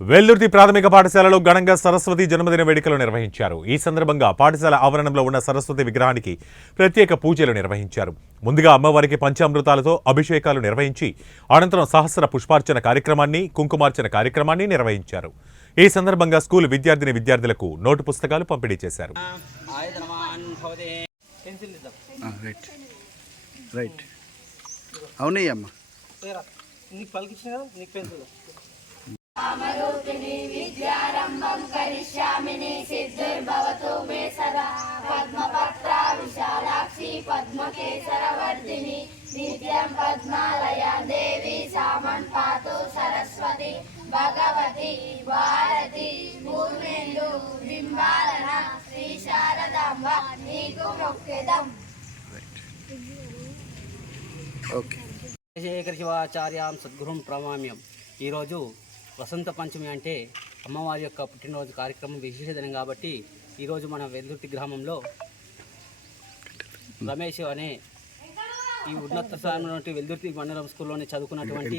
వెల్దుర్తి ప్రాథమిక పాఠశాలలో ఘనంగా సరస్వతి జన్మదిన వేడుకలు నిర్వహించారు. ఈ సందర్భంగా పాఠశాల ఆవరణంలో ఉన్న సరస్వతి విగ్రహానికి ప్రత్యేక పూజలు నిర్వహించారు. ముందుగా అమ్మవారికి పంచామృతాలతో అభిషేకాలు నిర్వహించి అనంతరం సహస్ర పుష్పార్చన కార్యక్రమాన్ని, కుంకుమార్చన కార్యక్రమాన్ని నిర్వహించారు. ఈ సందర్భంగా స్కూల్ విద్యార్థులకు నోటు పుస్తకాలు పంపిణీ చేశారు. అమరూపిణి విద్యారంభం కరిష్యామిని సిద్ధిర్భవతు మే సదా పద్మపత్ర విశాలాక్షి పద్మకేసరవర్ధిని నిత్యం పద్మాలయ దేవి సామన్ పాతు సరస్వతి భగవతి భారతి పూర్ణేందు బింబాలన శ్రీ శారదాంబ నీకు మొక్కెదం. శేఖర శివాచార్యాం సద్గురుం ప్రణామ్యం. ఈరోజు వసంత పంచమి అంటే అమ్మవారి యొక్క పుట్టినరోజు కార్యక్రమం విశేష దినం కాబట్టి ఈరోజు మన వెల్దుర్తి గ్రామంలో రమేష్ అనే ఈ ఉన్నత స్థానంలో వెల్దుర్తి మండలం స్కూల్లోనే చదువుకున్నటువంటి